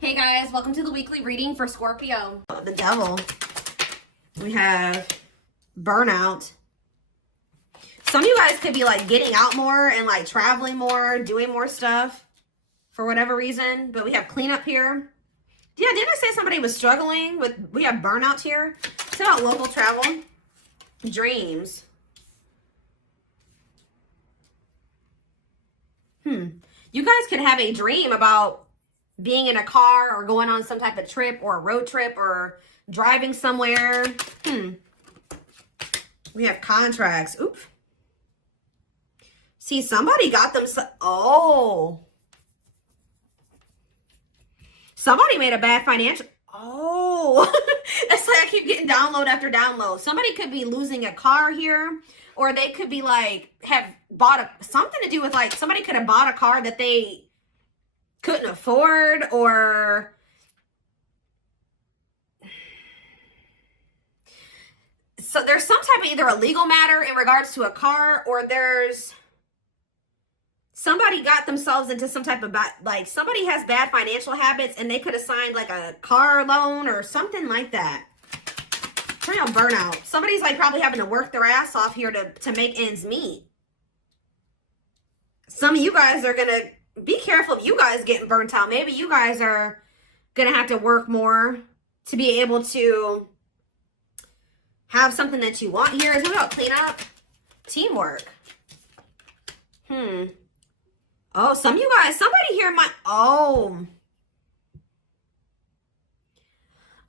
Hey guys, welcome to the weekly reading for Scorpio. The devil. We have burnout. Some of you guys could be like getting out more and like traveling more, doing more stuff for whatever reason. But we have cleanup here. Yeah, didn't I say somebody was struggling with, we have burnout here. It's about local travel. Dreams. You guys could have a dream about being in a car or going on some type of trip or a road trip or driving somewhere. We have contracts. Oop. See, somebody got them. Somebody made a bad financial. It's like I keep getting download after download. Somebody could be losing a car here, or they could be like, have bought something to do with like, somebody could have bought a car that they couldn't afford, or so there's some type of either a legal matter in regards to a car, or there's somebody got themselves into some type of like somebody has bad financial habits and they could have signed like a car loan or something like that. Turn on burnout. Somebody's like probably having to work their ass off here to make ends meet. Some of you guys are gonna be careful of you guys getting burnt out. Maybe you guys are gonna have to work more to be able to have something that you want here. Is it about cleanup? Teamwork. Oh, some of you guys, somebody here might,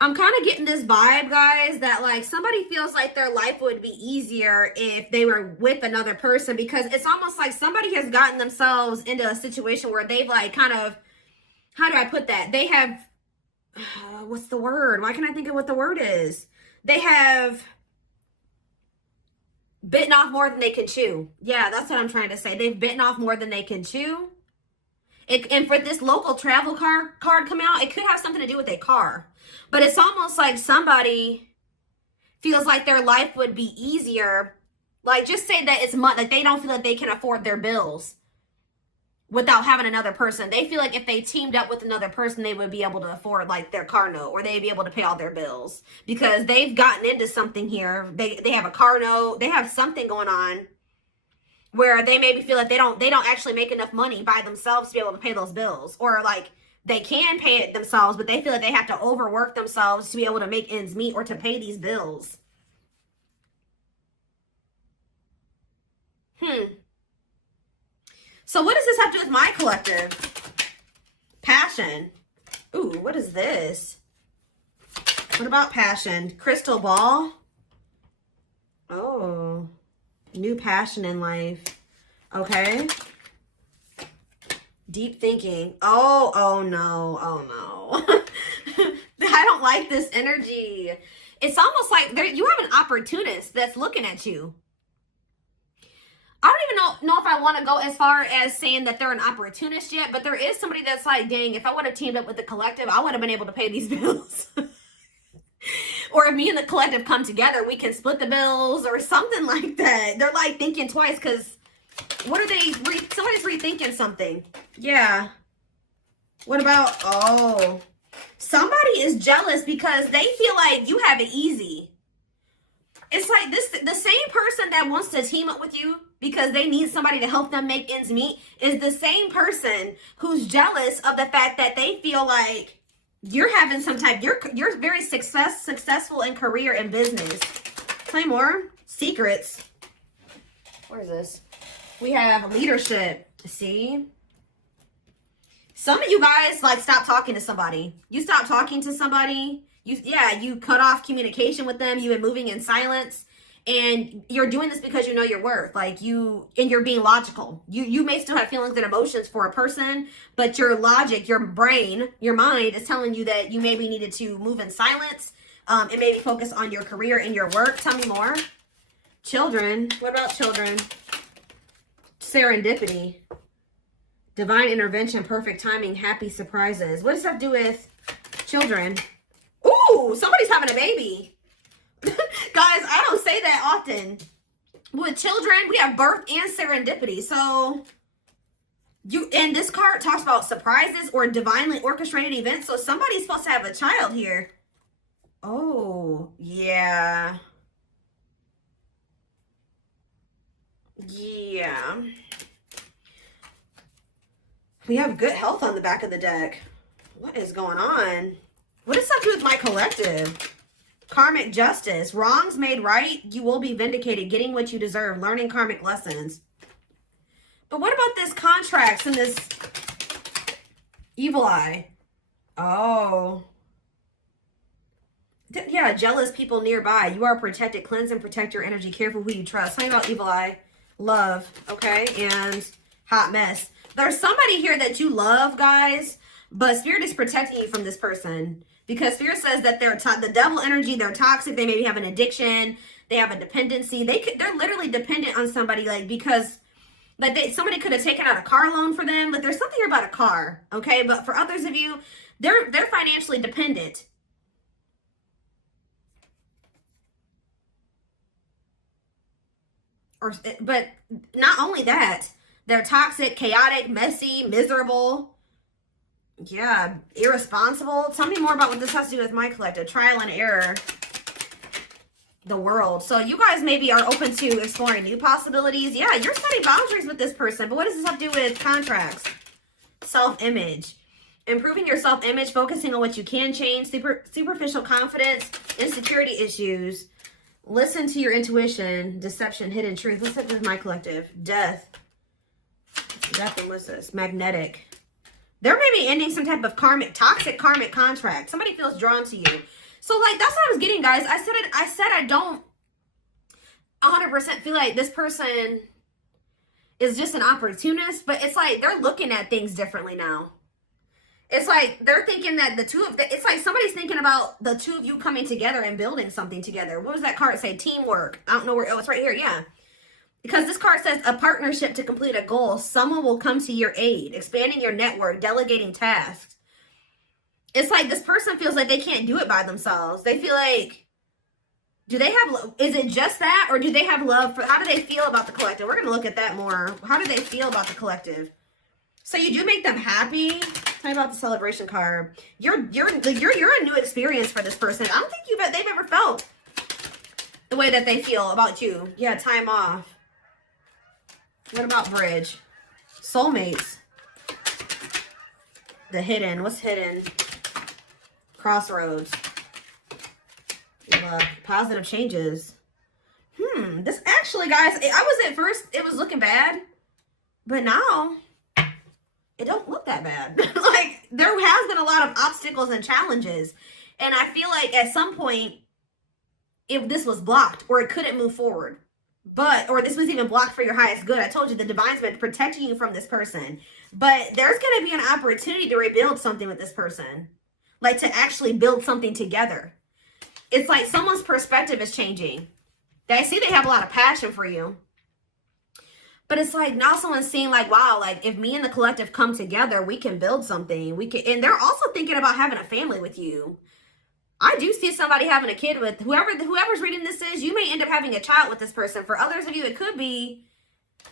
I'm kind of getting this vibe, guys, that like somebody feels like their life would be easier if they were with another person, because it's almost like somebody has gotten themselves into a situation where they've like kind of, how do I put that? They have, what's the word? Why can't I think of what the word is? They have bitten off more than they can chew. Yeah, that's what I'm trying to say. They've bitten off more than they can chew. And for this local travel card come out, it could have something to do with a car. But it's almost like somebody feels like their life would be easier. Like, just say that it's money, like they don't feel like they can afford their bills without having another person. They feel like if they teamed up with another person, they would be able to afford like their car note, or they'd be able to pay all their bills because they've gotten into something here. They have a car note. They have something going on where they maybe feel like they don't actually make enough money by themselves to be able to pay those bills, or like they can pay it themselves, but they feel like they have to overwork themselves to be able to make ends meet or to pay these bills. So what does this have to do with my collective? Passion. Ooh, what is this? What about passion? Crystal ball. Oh, new passion in life. Okay. Deep thinking. Oh no. I don't like this energy. It's almost like you have an opportunist that's looking at you. I don't even know if I want to go as far as saying that they're an opportunist yet, but there is somebody that's like, dang, if I would have teamed up with the collective, I would have been able to pay these bills. Or if me and the collective come together, we can split the bills or something like that. They're like thinking twice, because what are they? Somebody's rethinking something. Yeah. What about, somebody is jealous because they feel like you have it easy. It's like the same person that wants to team up with you because they need somebody to help them make ends meet is the same person who's jealous of the fact that they feel like you're having some type, you're very successful in career and business. Play more. Secrets. Where is this? We have leadership. See? Some of you guys like stop talking to somebody. You stop talking to somebody. You cut off communication with them. You've been moving in silence. And you're doing this because you know your worth. Like and you're being logical. You may still have feelings and emotions for a person, but your logic, your brain, your mind is telling you that you maybe needed to move in silence and maybe focus on your career and your work. Tell me more. Children. What about children? Serendipity. Divine intervention, perfect timing, happy surprises. What does that do with children? Ooh, somebody's having a baby. Guys, I don't say that often. With children, we have birth and serendipity. So And this card talks about surprises or divinely orchestrated events. So somebody's supposed to have a child here. Oh, yeah. Yeah. We have good health on the back of the deck. What is going on? What does that do with my collective? Karmic justice. Wrongs made right. You will be vindicated. Getting what you deserve. Learning karmic lessons. But what about this contracts and this evil eye? Oh. Yeah, jealous people nearby. You are protected. Cleanse and protect your energy. Careful who you trust. Something about evil eye. Love. Okay. And hot mess. There's somebody here that you love, guys. But Spirit is protecting you from this person. Because Spirit says that they're the devil energy. They're toxic. They maybe have an addiction. They have a dependency. They're literally dependent on somebody, like, because like somebody could have taken out a car loan for them. Like, there's something here about a car, okay? But for others of you, they're financially dependent. But not only that, they're toxic, chaotic, messy, miserable. Yeah, irresponsible. Tell me more about what this has to do with my collective. Trial and error. The world. So you guys maybe are open to exploring new possibilities. Yeah, you're setting boundaries with this person. But what does this have to do with contracts? Self-image. Improving your self-image, focusing on what you can change, superficial confidence, insecurity issues. Listen to your intuition, deception, hidden truth. What's up with my collective? Death. Death and what's this? Magnetic. They're maybe ending some type of toxic karmic contract. Somebody feels drawn to you. So, like, that's what I was getting, guys. I said I don't 100% feel like this person is just an opportunist, but it's like they're looking at things differently now. It's like they're thinking that it's like somebody's thinking about the two of you coming together and building something together. What does that card say? Teamwork. I don't know where. Oh, it's right here. Yeah. Because this card says a partnership to complete a goal. Someone will come to your aid, expanding your network, delegating tasks. It's like this person feels like they can't do it by themselves. They feel like, is it just that? Or do they have love for, how do they feel about the collective? We're going to look at that more. How do they feel about the collective? So you do make them happy. Tell me about the celebration card. You're a new experience for this person. I don't think they've ever felt the way that they feel about you. Yeah, time off. What about bridge? Soulmates. The hidden. What's hidden? Crossroads. Positive changes. This actually, guys, at first, it was looking bad. But now, it don't look that bad. Like, there has been a lot of obstacles and challenges. And I feel like at some point, if this was blocked or it couldn't move forward. Or this was even blocked for your highest good. I told you the divine's been protecting you from this person. But there's going to be an opportunity to rebuild something with this person. Like, to actually build something together. It's like someone's perspective is changing. I see they have a lot of passion for you. But it's like now someone's seeing like, wow, like if me and the collective come together, we can build something. And they're also thinking about having a family with you. I do see somebody having a kid with whoever's reading this is. You may end up having a child with this person. For others of you, it could be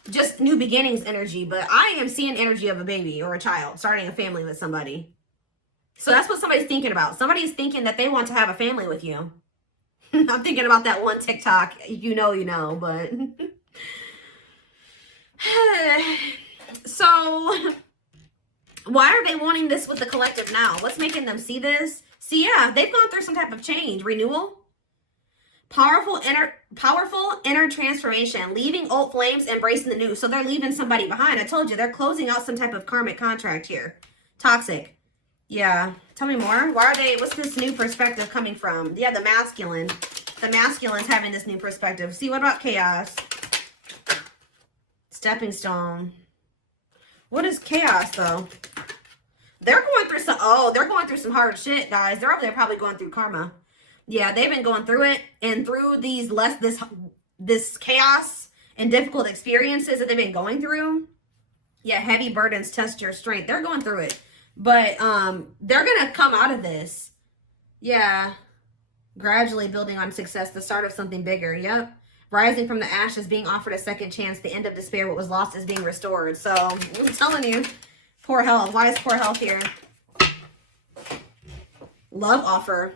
just new beginnings energy. But I am seeing energy of a baby or a child starting a family with somebody. So that's what somebody's thinking about. Somebody's thinking that they want to have a family with you. I'm thinking about that one TikTok. You know, but... So, why are they wanting this with the collective now? What's making them see this? See, yeah, they've gone through some type of change. Renewal. Powerful inner transformation. Leaving old flames, embracing the new. So they're leaving somebody behind. I told you, they're closing out some type of karmic contract here. Toxic. Yeah. Tell me more. What's this new perspective coming from? Yeah, the masculine. The masculine's having this new perspective. See, what about chaos? Stepping stone. What is chaos, though? They're going through some hard shit, guys. They're over there probably going through karma. Yeah, they've been going through it. And through this chaos and difficult experiences that they've been going through. Yeah, heavy burdens test your strength. They're going through it. But they're going to come out of this. Yeah. Gradually building on success, the start of something bigger. Yep. Rising from the ashes, being offered a second chance, the end of despair, what was lost is being restored. So I'm telling you, poor health. Why is poor health here? Love offer.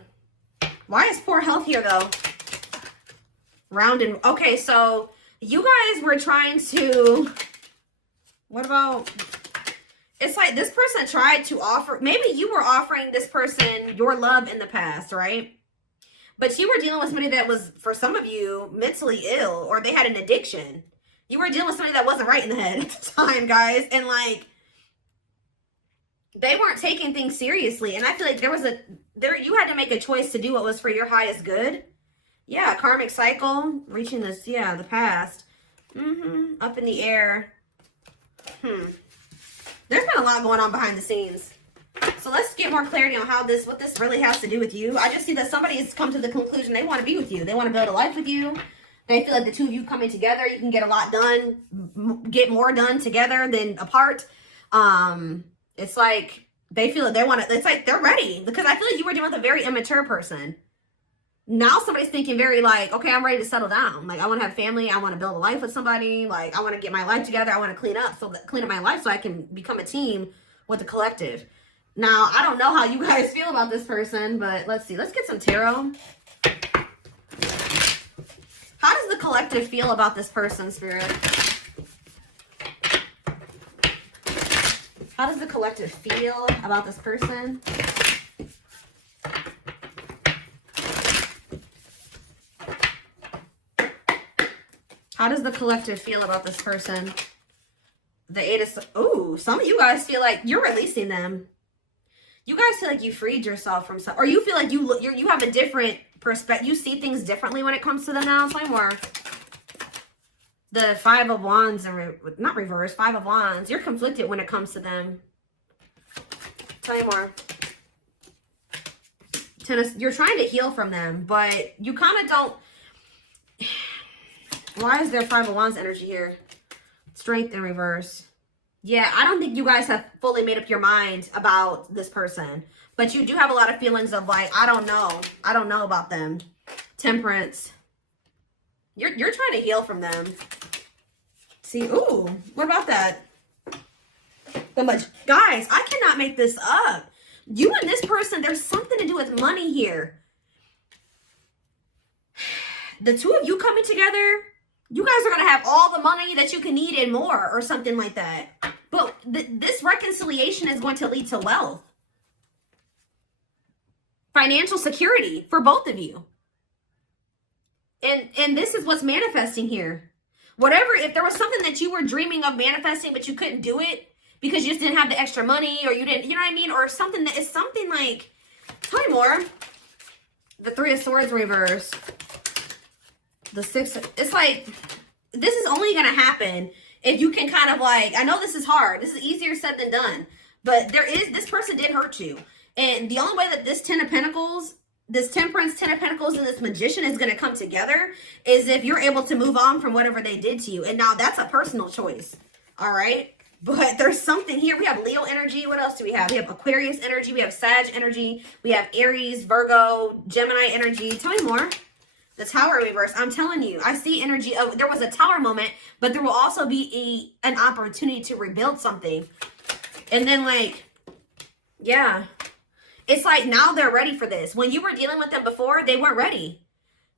Why is poor health here though? Round and okay, so you guys were trying to, what about, it's like this person tried to offer, maybe you were offering this person your love in the past, right? But you were dealing with somebody that was, for some of you, mentally ill, or they had an addiction. You were dealing with somebody that wasn't right in the head at the time, guys. And like, they weren't taking things seriously. And I feel like you had to make a choice to do what was for your highest good. Yeah, karmic cycle, reaching this, yeah, the past. Up in the air. There's been a lot going on behind the scenes. So let's get more clarity on what this really has to do with you. I just see that somebody has come to the conclusion they want to be with you. They want to build a life with you. They feel like the two of you coming together, you can get a lot done, get more done together than apart. It's like they feel like they want to, it's like they're ready, because I feel like you were dealing with a very immature person. Now somebody's thinking very like, okay, I'm ready to settle down. Like, I want to have family. I want to build a life with somebody. Like, I want to get my life together. I want to clean up my life so I can become a team with the collective. Now, I don't know how you guys feel about this person, but let's see. Let's get some tarot. How does the collective feel about this person, Spirit? How does the collective feel about this person? How does the collective feel about this person? The Eight of... Oh, some of you guys feel like you're releasing them. You guys feel like you freed yourself from some... Or you feel like you have a different perspective. You see things differently when it comes to them now. Tell me more. The Five of Wands, not reverse, Five of Wands. You're conflicted when it comes to them. Tell me more. You're trying to heal from them, but you kind of don't... Why is there Five of Wands energy here? Strength in reverse. Yeah, I don't think you guys have fully made up your mind about this person. But you do have a lot of feelings of like, I don't know. I don't know about them. Temperance. You're trying to heal from them. See, ooh, what about that? Guys, I cannot make this up. You and this person, there's something to do with money here. The two of you coming together, you guys are going to have all the money that you can need and more, or something like that. But this reconciliation is going to lead to wealth. Financial security for both of you. And this is what's manifesting here. Whatever, if there was something that you were dreaming of manifesting, but you couldn't do it because you just didn't have the extra money, or you didn't, you know what I mean? Or something that is something like, tell me more. The Three of Swords reverse. The Six, it's like, this is only going to happen if you can kind of like, I know this is hard. This is easier said than done. But this person did hurt you. And the only way that this Ten of Pentacles, this Temperance, Ten of Pentacles, and this Magician is going to come together is if you're able to move on from whatever they did to you. And now that's a personal choice. All right. But there's something here. We have Leo energy. What else do we have? We have Aquarius energy. We have Sag energy. We have Aries, Virgo, Gemini energy. Tell me more. The Tower reverse. I'm telling you, I see energy of, there was a Tower moment, but there will also be an opportunity to rebuild something. And then like, yeah, it's like now they're ready for this. When you were dealing with them before, they weren't ready.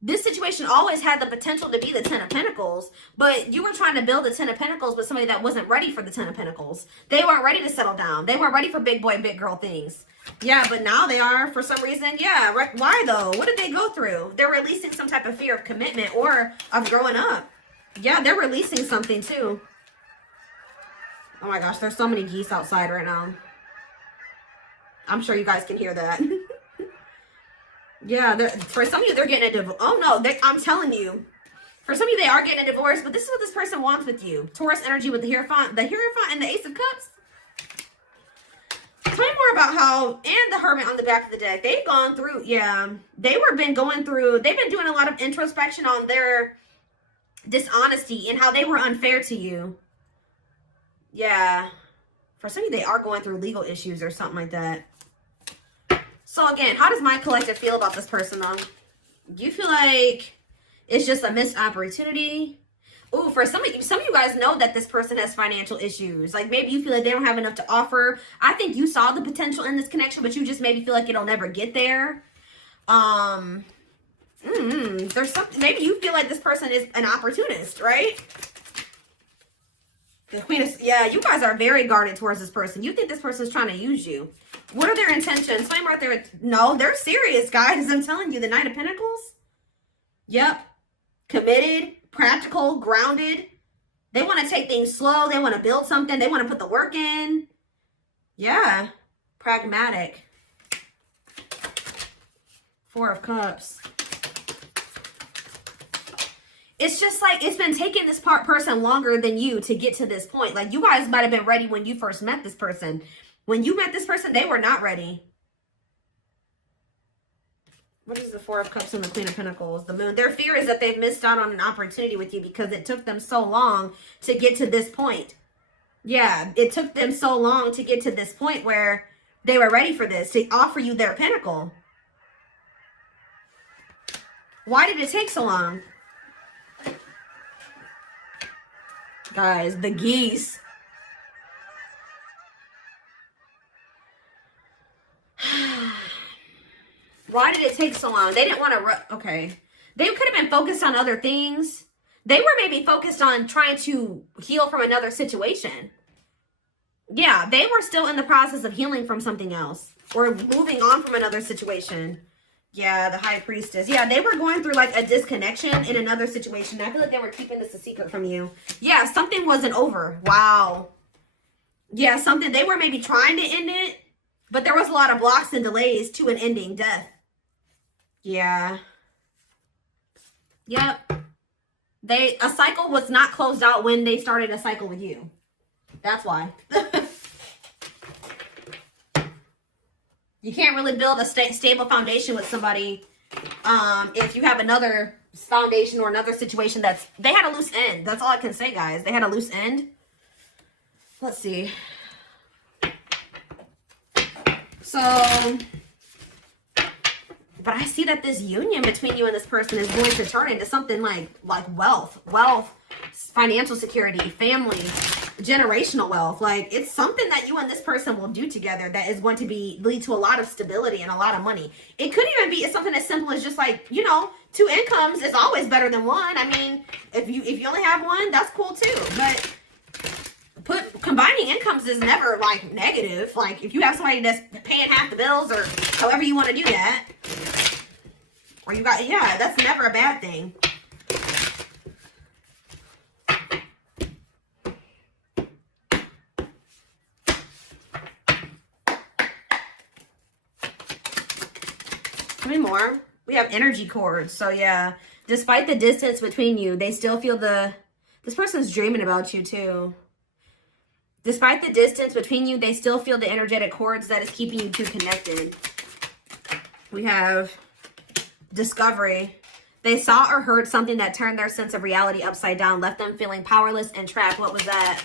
This situation always had the potential to be the Ten of Pentacles, but you were trying to build the Ten of Pentacles with somebody that wasn't ready for the Ten of Pentacles. They weren't ready to settle down. They weren't ready for big boy, big girl things. Yeah, but now they are for some reason. Yeah, why though? What did they go through? They're releasing some type of fear of commitment or of growing up. Yeah, they're releasing something too. Oh my gosh, there's so many geese outside right now. I'm sure you guys can hear that. Yeah, for some of you, they're getting a divorce. Oh no, I'm telling you. For some of you, they are getting a divorce, but this is what this person wants with you. Taurus energy with the Hierophant and the Ace of Cups. Tell me more about how, and the Hermit on the back of the deck. They've gone through, yeah. They've been doing a lot of introspection on their dishonesty and how they were unfair to you. Yeah. For some of you, they are going through legal issues or something like that. So again, how does my collective feel about this person though? Do you feel like It's just a missed opportunity. Ooh, for some of you guys know that this person has financial issues. Like maybe you feel like they don't have enough to offer. I think you saw the potential in this connection, but you just maybe feel like it'll never get there. There's something, maybe you feel like this person is an opportunist, right? The Queen of, yeah, you guys are very guarded towards this person. You think this person's trying to use you. What are their intentions? Flame right there. No, they're serious, guys. I'm telling you, the Knight of Pentacles. Yep. Committed, practical, grounded. They want to take things slow. They want to build something. They want to put the work in. Yeah. Pragmatic. Four of Cups. It's just like it's been taking this person longer than you to get to this point. Like you guys might have been ready when you first met this person. When you met this person, they were not ready. What is the Four of Cups and the Queen of Pentacles? The Moon. Their fear is that they've missed out on an opportunity with you because it took them so long to get to this point. Yeah, it took them so long to get to this point where they were ready for this, to offer you their pinnacle. Why did it take so long? Guys, the geese. Why did it take so long? They didn't want to, okay. They could have been focused on other things. They were maybe focused on trying to heal from another situation. Yeah, they were still in the process of healing from something else. Or moving on from another situation. Yeah, the High Priestess. Yeah, they were going through like a disconnection in another situation. I feel like they were keeping this a secret from you. Yeah, something wasn't over. Wow. Yeah, something. They were maybe trying to end it, but there was a lot of blocks and delays to an ending. Death. Yeah. Yep. A cycle was not closed out when they started a cycle with you. That's why. You can't really build a stable foundation with somebody if you have another foundation or another situation they had a loose end. That's all I can say, guys. They had a loose end. Let's see. So, but I see that this union between you and this person is going to turn into something like wealth, financial security, family, generational wealth. Like it's something that you and this person will do together that is going to lead to a lot of stability and a lot of money. It could even be something as simple as just like, you know, 2 incomes is always better than one. I mean, if you only have one, that's cool too. But combining incomes is never like negative. Like if you have somebody that's paying half the bills or however you want to do that, or you got, yeah, that's never a bad thing. How many more? We have energy cords. So yeah, despite the distance between you, they still feel this person's dreaming about you too. Despite the distance between you, they still feel the energetic cords that is keeping you two connected. We have discovery. They saw or heard something that turned their sense of reality upside down, left them feeling powerless and trapped. What was that?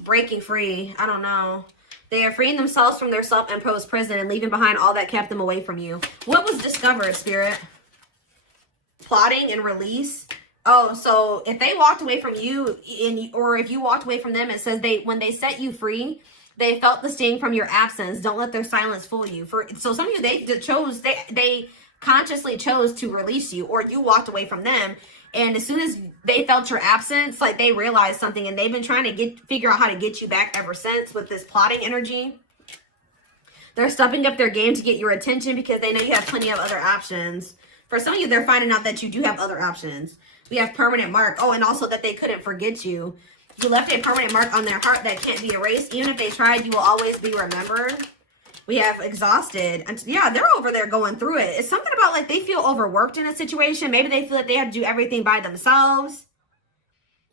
Breaking free. I don't know. They are freeing themselves from their self-imposed prison and leaving behind all that kept them away from you. What was discovered, Spirit? Plotting and release. Oh, so if they walked away from you, or if you walked away from them, it says when they set you free, they felt the sting from your absence. Don't let their silence fool you. So some of you, they consciously chose to release you, or you walked away from them. And as soon as they felt your absence, like they realized something, and they've been trying to figure out how to get you back ever since with this plotting energy. They're stepping up their game to get your attention because they know you have plenty of other options. For some of you, they're finding out that you do have other options. We have permanent mark. Oh, and also that they couldn't forget you. You left a permanent mark on their heart that can't be erased. Even if they tried, you will always be remembered. We have exhausted. And yeah, they're over there going through it. It's something about like they feel overworked in a situation. Maybe they feel like they have to do everything by themselves.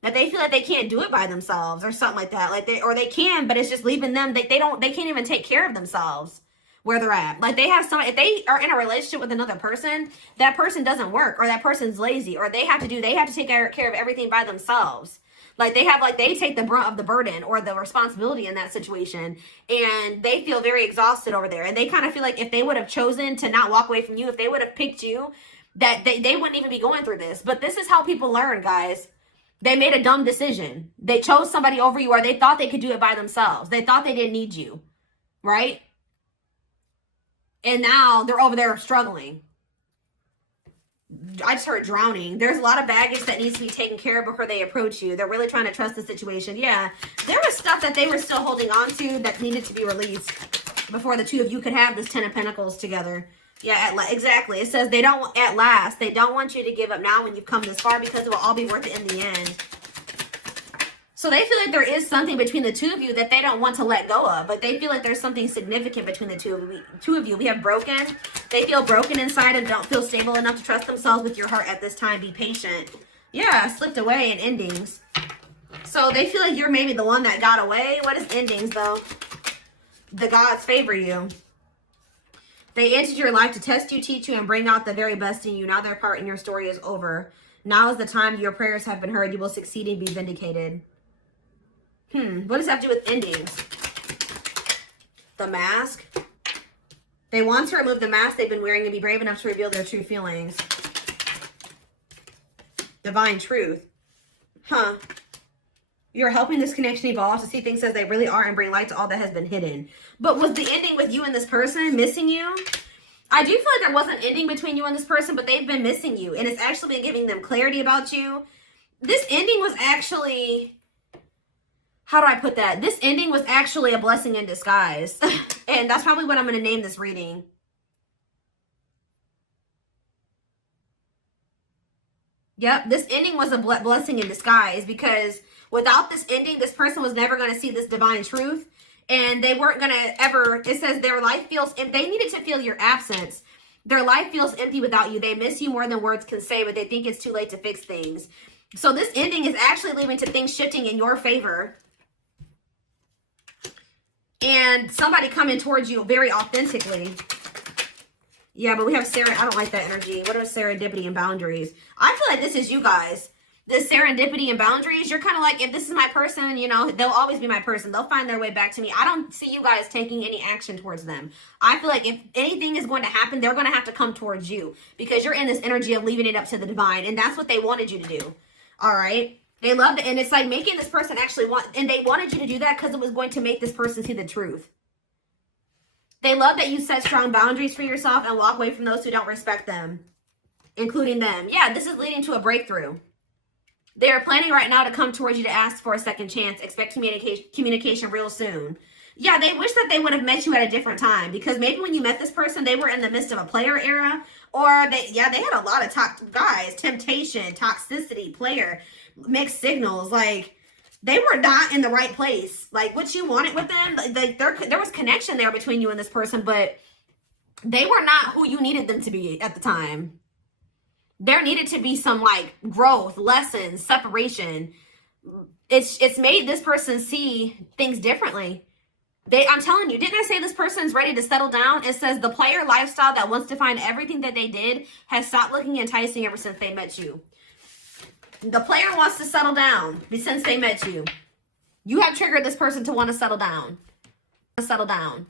That they feel like they can't do it by themselves or something like that. Like they can, but it's just leaving them. They can't even take care of themselves where they're at. Like they have if they are in a relationship with another person, that person doesn't work, or that person's lazy, or they have to take care of everything by themselves. Like they take the brunt of the burden or the responsibility in that situation, and they feel very exhausted over there. And they kind of feel like if they would have chosen to not walk away from you, if they would have picked you, that they wouldn't even be going through this. But this is how people learn, guys. They made a dumb decision. They chose somebody over you, or they thought they could do it by themselves. They thought they didn't need you, right? And now they're over there struggling. I just heard drowning. There's a lot of baggage that needs to be taken care of before they approach you. They're really trying to trust the situation. Yeah, there was stuff that they were still holding on to that needed to be released before the two of you could have this 10 of Pentacles together. Yeah, exactly. It says they don't, at last, they don't want you to give up now when you've come this far, because it will all be worth it in the end. So they feel like there is something between the two of you that they don't want to let go of. But they feel like there's something significant between the two of you. We have broken. They feel broken inside and don't feel stable enough to trust themselves with your heart at this time. Be patient. Yeah, slipped away in endings. So they feel like you're maybe the one that got away. What is endings, though? The gods favor you. They entered your life to test you, teach you, and bring out the very best in you. Now their part in your story is over. Now is the time your prayers have been heard. You will succeed and be vindicated. What does that have to do with endings? The mask. They want to remove the mask they've been wearing and be brave enough to reveal their true feelings. Divine truth. You're helping this connection evolve to see things as they really are and bring light to all that has been hidden. But was the ending with you and this person missing you? I do feel like there was an ending between you and this person, but they've been missing you. And it's actually been giving them clarity about you. This ending was actually... How do I put that? This ending was actually a blessing in disguise. And that's probably what I'm going to name this reading. Yep, this ending was a blessing in disguise, because without this ending, this person was never going to see this divine truth. And they weren't going to ever, it says their life feels, if they needed to feel your absence, their life feels empty without you. They miss you more than words can say, but they think it's too late to fix things. So this ending is actually leading to things shifting in your favor. And somebody coming towards you very authentically. Yeah, but we have I don't like that energy. What are serendipity and boundaries? I feel like this is you guys. This serendipity and boundaries, you're kind of like, if this is my person, you know, they'll always be my person. They'll find their way back to me. I don't see you guys taking any action towards them. I feel like if anything is going to happen, they're going to have to come towards you, because you're in this energy of leaving it up to the divine. And that's what they wanted you to do. All right. They loved it. And it's like making this person actually want, and they wanted you to do that because it was going to make this person see the truth. They love that you set strong boundaries for yourself and walk away from those who don't respect them, including them. Yeah, this is leading to a breakthrough. They are planning right now to come towards you to ask for a second chance. Expect communication real soon. Yeah, they wish that they would have met you at a different time, because maybe when you met this person, they were in the midst of a player era, or they had a lot of temptation, toxicity, player, mixed signals. Like, they were not in the right place. Like, what you wanted with them, like there was connection there between you and this person, but they were not who you needed them to be at the time. There needed to be some like growth, lessons, separation. It's made this person see things differently. I'm telling you, didn't I say this person's ready to settle down? It says the player lifestyle that wants to find everything that they did has stopped looking enticing ever since they met you. The player wants to settle down since they met you. You have triggered this person to want to settle down. Settle down.